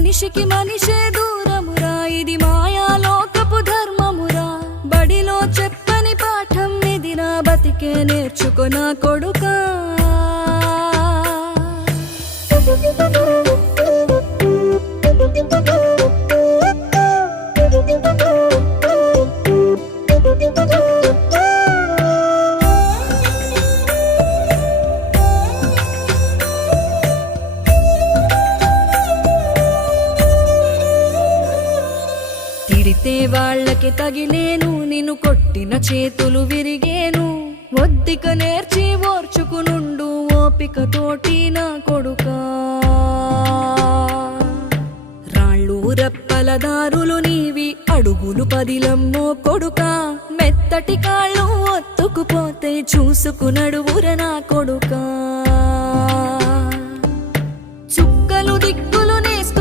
మనిషికి మనిషే దూరమురా, ఇది మాయాలోకపు ధర్మమురా. బడిలో చెప్పని పాఠం ఇది, నా బతికే నేర్చుకో నా కొడుకా. తిడితే వాళ్ళకి తగిలేను, నిన్ను కొట్టిన చేతులు విరిగేను. ఒద్దిక నేర్చి ఓర్చుకునుండు ఓపిక తోటి నా కొడుకా. రాళ్ళు రెప్పల దారులు నీవి, అడుగులు పదిలమ్మో కొడుకా. మెత్తటి కాళ్ళు ఒత్తుకుపోతే చూసుకునడువుర నా కొడుకా.